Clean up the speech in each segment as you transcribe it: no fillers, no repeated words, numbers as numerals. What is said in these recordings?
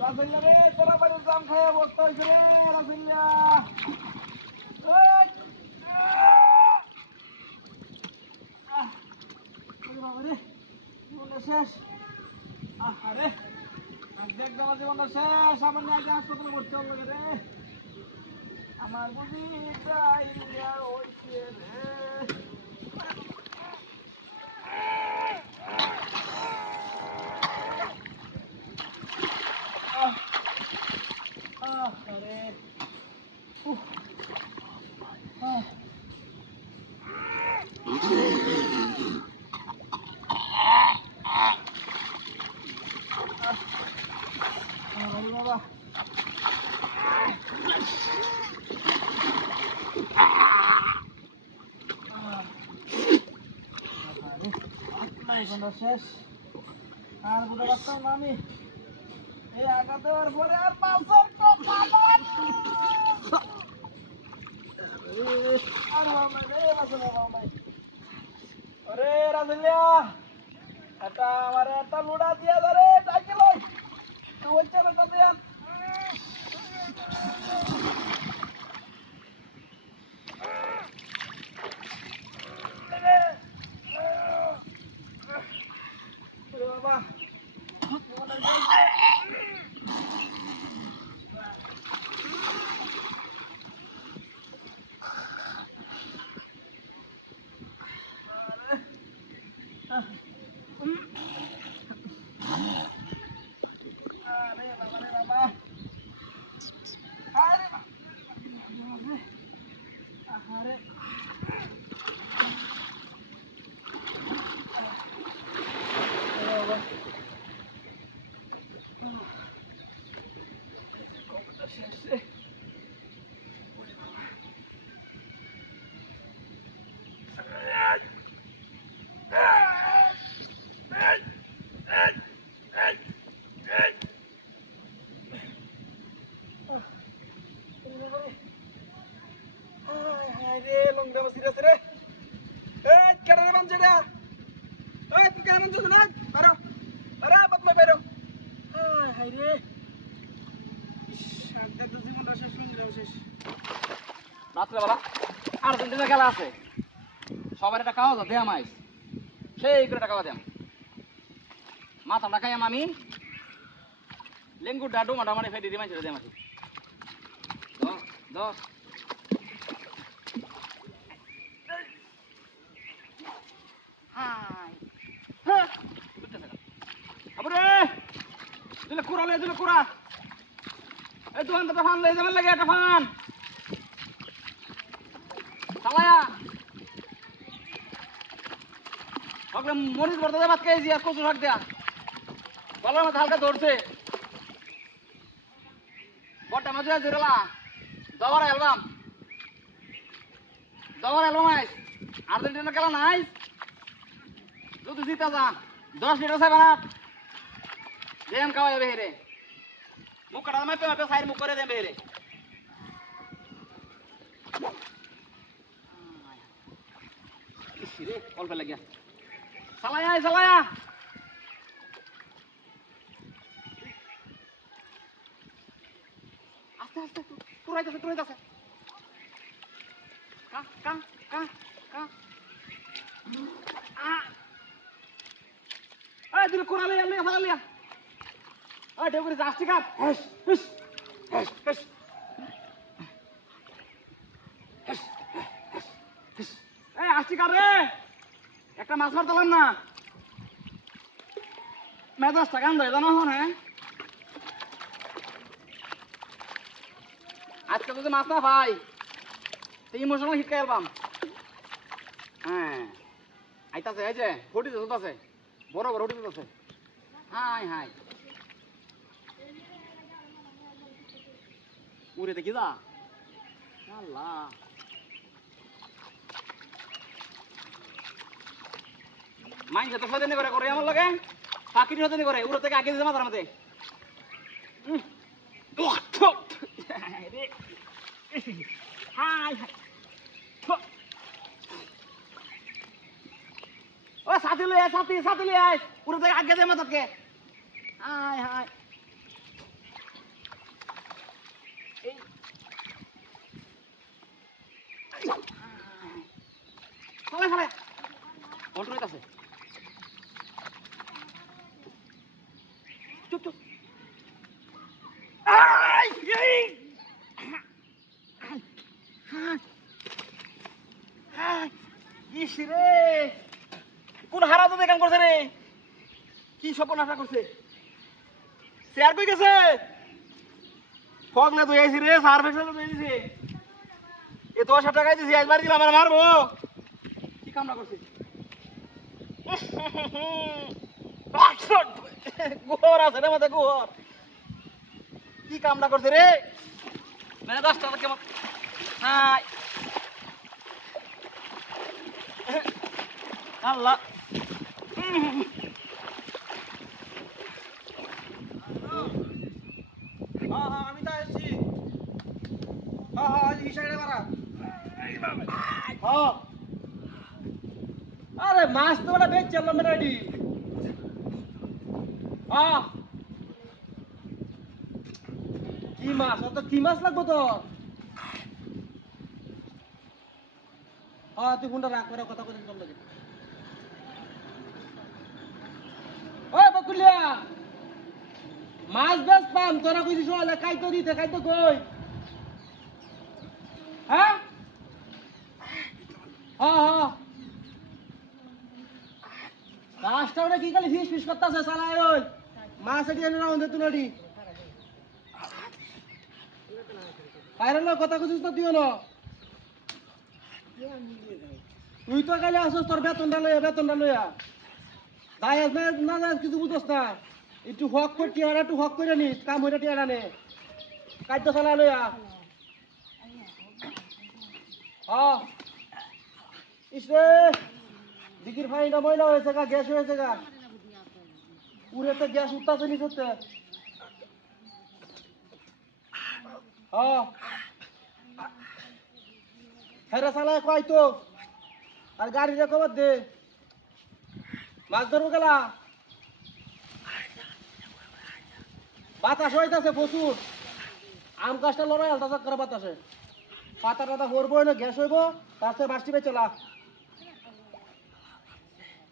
রাসেল্লা রে তোরা বাড়ির জাম খাইয়া বসতে হয়েছে রে রাসেল্লা বাবা রে জীবনটা শেষ আরে একদম আমার জীবনটা শেষ আমার নিয়ে আগে হাসপাতালে ভর্তি হল রে আমার বুঝি হয়েছে রে আরে বাবা শেষ আর বুঝতে পারতাম না আমি এই আঘাত দেওয়ার পরে আর পালসার ওরে রাজলিয়া এটা আমার একটা লুড়া দিয়া ধরে ডাকি লই তুই হচ্ছে না দিয়া বাবা রাত্রেবেলা আর্জেন্টিনা খেলা আছে সবার একটা খাওয়া দাও দেয়াম আইস সেই করে টাকা দেয়াম মাথাটা খাইয়াম আমি লেঙ্গুর ডাডু মাটামারি ফেটে দিয়ে মাইছে দেয়াম আছি দশ দিলে কুড়া লে দিলে কুড়া এই দোকান তো ফান লয়ে যাবেন লাগে একটা ফান চালায়া ওকে মরিচ ভরতে দে ভাত খেয়েছি আর কচু শাক দেয়া গলার মধ্যে হালকা ধরছে বড়টা মাঝে জেরেলা দবার অ্যালবাম আইস আর্জেন্টিনা খেলা নাই যদি জিতা যা 10 লিটার সাইবা না দেম খাওয়া বেহেরে মুখ কাটা মাপে মাপে সাইড মুখ করে দেম বেহেরে রে অল্প লাগিয়া চালায়া আস্তে আস্তে কুড়াইতেছে দিলে কুড়ালে ফালালিয়া ডেবুরি আসছি কাপ আসছি কাপ রে একটা মাছ মারতাম না মেজাজটা গান দেয় জানো হ্যাঁ আজকে যদি মাছ না ভাই তো ইমোশনাল হিট খাইলাম হ্যাঁ আইতাছে এই যে ফটি আছে বড় বড় ফটি আছে হাই হাই উড়ে দেখি যা আল্লাহ মাইন্ড তো সদেনে করে আমার লাগে পাখির সদেনে করে উড়ে থেকে আগে দিতে মাথার মধ্যে হাই হাই ও সাথী লই আয় সাথী লই আয় উড়ে থেকে আগে দে মাথাকে হাই হাই চলে চলে কন্ট্রোল আছে চুপ চুপ ইস রে কোন হারা তো কাম করছে রে কি স্বপ্ন আশা করছে শেয়ার কই গেছে ফগলে তুই আইছি রে সার্ভিস তো দিয়েছি এ 10 টাকায় দিছি আজ বাড়ি দিলাম আমার মারবো কি কামনা করছিস গোহর আছে রে মাথা গোহর কি কামনা করছে রে মানে 10 টাকা কেমন হাই আল্লাহ আমি তো আসছি এই সাইডে মারা আরে মাছ তো ওটা বেচ চললাম রেডি কি মাছ ও তো কি মাছ লাগবো তো তুই ফোনটা রাখ করে কথা কথা চল লাগে ও বকুলিয়া মাছ বেশ পাম তোরা কইছিস হলে খাইতো দিতে খাইতো কই হ্যাঁ রাস্তা ওটা কি খালি ফিস ফিস করতেছে চালায় ওই মাছ এটি এনে রাউন্ড তুই নডি পাইরাল কথা কইছিস না তুই না তুই তো খালি আসছ তোর বেতনটা লইয়া যাই আসবে না যাই কিছু বুঝছ না একটু হক করে টিয়ারা একটু হক করে নিস কাম হইটা টিয়ারা নে কাদ্য চালা লইয়া ইসরে দিকির ফাইনটা ময়লা হয়েছে গা গ্যাস হয়েছে গা পুরে তো গ্যাস উঠতেছে নি করতে হেরা চালায় কয় তো আর গাড়িটা খবর দে মাছ ধরবো গেলা বাতাস হইতেছে প্রচুর আম গাছটা লড়াই আলতা করে বাতাসে পাতা টাতা করবো না গ্যাস হইব তার সাথে বাসটি পেয়ে চলা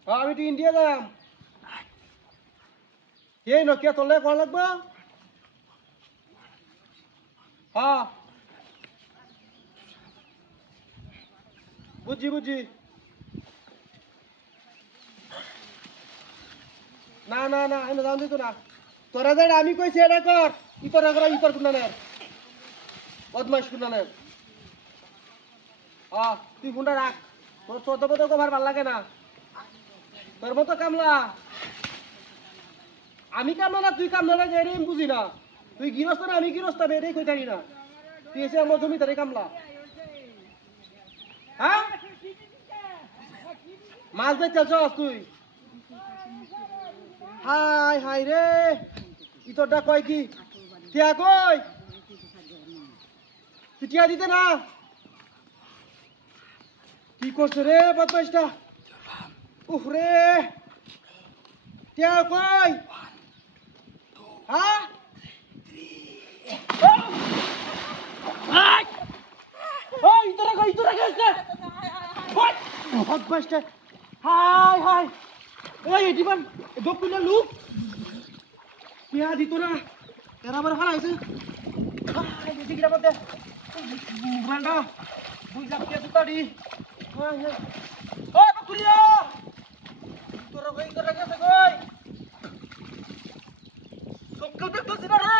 আমি তো ইন্ডিয়া যাম এই নকিয়া তোলে কল লাগবো বুঝছি না আমি যাও দিত না তোরা যাই আমি কইছি এটা কর ইতর কর ইতর কুনানের বদমাইশ কুনানের তুই ফোনটা রাখ তোর 14 পদ কভার ভাল লাগে না তোর মতো কামলা আমি কামলা না তুই কামলা লাগে এটাই আমি বুঝি না তুই গৃহস্থ না আমি গৃহস্থ আমি এটাই কই থাকি না তুই এসে আমার জমিদারে কামলা হ্যাঁ মাছ বেচ চলছ তুই হাই রে ইতরটা কয় কি টিয়া কই তুই টিয়া দিতে না কি করছে রে বদমাইশটা উফ রে টিয়া কই হ্যাঁ ইতরা গেছে বদমাইশটা হাই ওই এটিবান দকুলে লুক টিয়া দিত না এরা আবার হারাইছে দিদিরা মধ্যে মোবাইলটা 2 লাখ টাকা জুতা দি ওই বকুলিয়া চোখকেও দেখতেছি না রে